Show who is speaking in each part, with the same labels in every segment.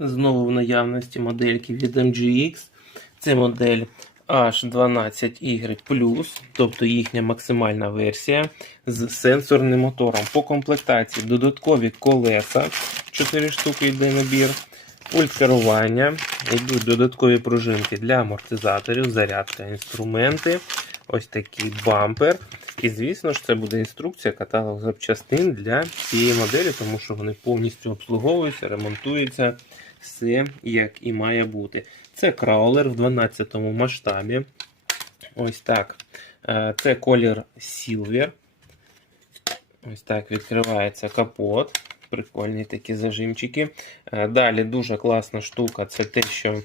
Speaker 1: Знову в наявності модельки від MGX. Це модель H12Y, тобто їхня максимальна версія з сенсорним мотором. По комплектації додаткові колеса, 4 штуки йде набір, пульт керування, йдуть додаткові пружинки для амортизаторів, зарядка, інструменти, ось такий бампер. І, звісно ж, це буде інструкція, каталог запчастин для цієї моделі, тому що вони повністю обслуговуються, ремонтуються, все як і має бути. Це краулер в 12 масштабі. Ось так. Е, Це колір Silver. Ось так відкривається капот. Прикольні такі зажимчики. Е, Далі дуже класна штука це те, що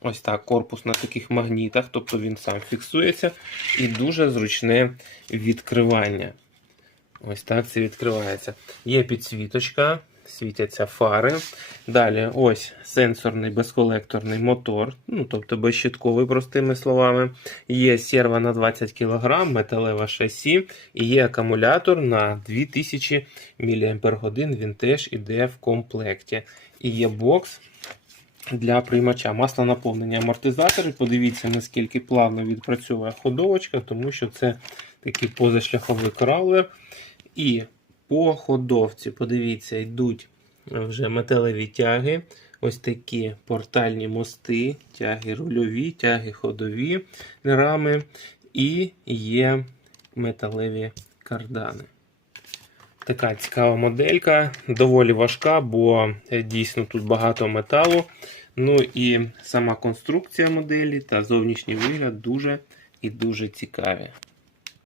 Speaker 1: ось так корпус на таких магнітах, тобто він сам фіксується, і дуже зручне відкривання. Ось так це відкривається. Є підсвіточка, світяться фари. Далі ось сенсорний безколекторний мотор, ну тобто безщитковий, простими словами. Є серва на 20 кг, металеве шасі, і є акумулятор на 2000 мАч. Він теж іде в комплекті. І є бокс для приймача. Масло наповнення амортизатори. Подивіться, наскільки плавно відпрацьовує ходовочка, тому що це такий позашляховий краулер. І по ходовці, подивіться, йдуть вже металеві тяги. Ось такі портальні мости, тяги рульові, тяги ходові рами. І є металеві кардани. Така цікава моделька, доволі важка, бо е, дійсно тут багато металу. Ну і сама конструкція моделі та зовнішній вигляд дуже і дуже цікаві.